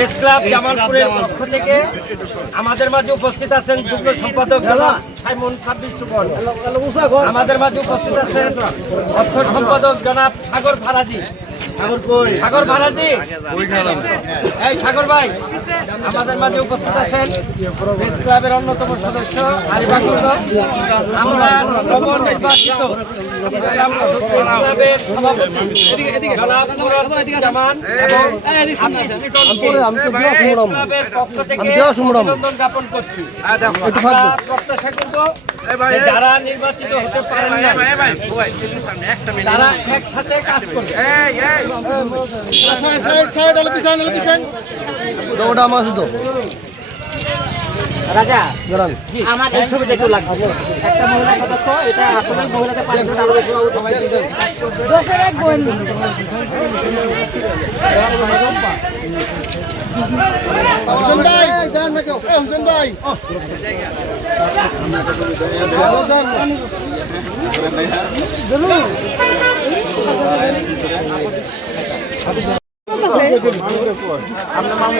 Press club জামালপুরের পক্ষ থেকে আমাদের মাঝে উপস্থিত আছেন যুগ্ম সম্পাদক জনাব সাইমন ছাব্বিশ সুবন আমাদের মাঝে উপস্থিত আছেন অর্থ সম্পাদক জনাব সাগর ফারাজি। সাগর ফারাজি এই সাগর ভাই আমাদের মাঝে উপস্থিত আছেন প্রেস ক্লাবের অন্যতম সদস্য আরিবাগুল আমরা নবনির্বাচিত আমরা প্রত্যাশা করব যারা নির্বাচিত হতে পারেন তারা একসাথে কাজ করবে। ওটা আমার শুধু রাজা আমাকে এই ছবিটা একটু লাগবে। একটা মহিলা সদস্য এটা আসলে মহিলাদের পাঁচ জন আরও বেশি সবাই হোসেন ভাই যান না কেউ। এ, হোসেন ভাই আমার